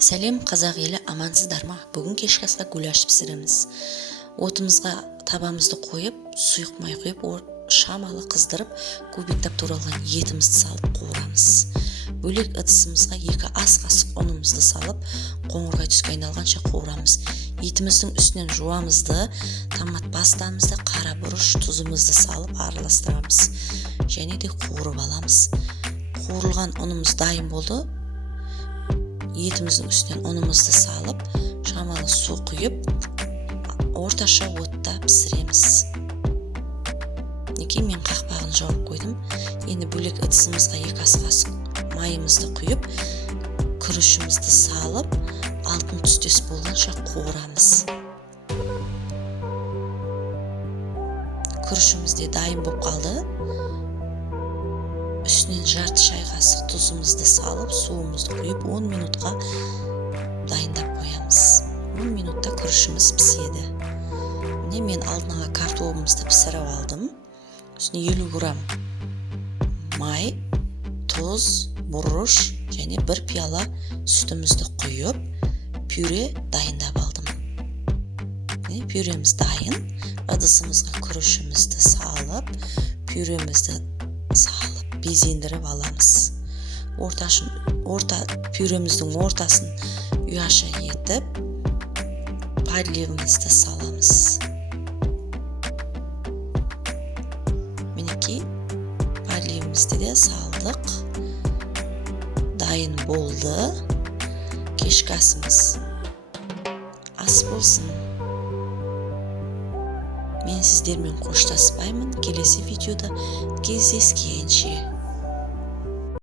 Сәлем қазақ елі, амансыздар ма? Бүгін кешкі асқа гуляш пісіреміз. Отымызға табамызды қойып, сұйық май құйып, шамалы қыздырып, кубиктап туралған етімізді салып қуырамыз. Бөлек ыдысымызға 2 ас қасық ұнымызды салып, қоңырға түске айналғанша қуырамыз. Етіміздің үстінен жуамызды, томат пастамызды, қара бұрыш, тұзымызды салып араластырамыз. Және де қуырып аламыз. Қуырылған ұнымыз дайын болды. Етіміздің үстінен ұнымызды салып, шамалы су құйып, орташа отта пісіреміз. Мен қақпағын жауып қойдым. Енді бөлек ыдысымызға 2 ас қасық майымызды құйып, күрішімізді салып, алтын түстес болғанша қуырамыз. Күрішіміз де дайын болып қалды. Үстінен жарты шай қасық тұзымызды салып, суымызды құйып 10 минутқа дайындап қоямыз. 10 минутта күрішіміз піседі. Мен алдын ала картоплымызды пісіріп алдым. Үстіне 50 грамм май, тұз, бұрыш және 1 пиала сүтімізді құйып, пюре дайындап алдым. Пюреміз дайын. Ыдысымызға күрішімізді салып, пюремізді салып, безендіріп аламыз. Пюреміздің ортасын ұяша етіп, подливімізді саламыз. Подливімізді де салдық. Дайын болды. Кешкі асымыз ас болсын. Мен сіздермен қоштаспаймын. Келесі видеода кездескенше.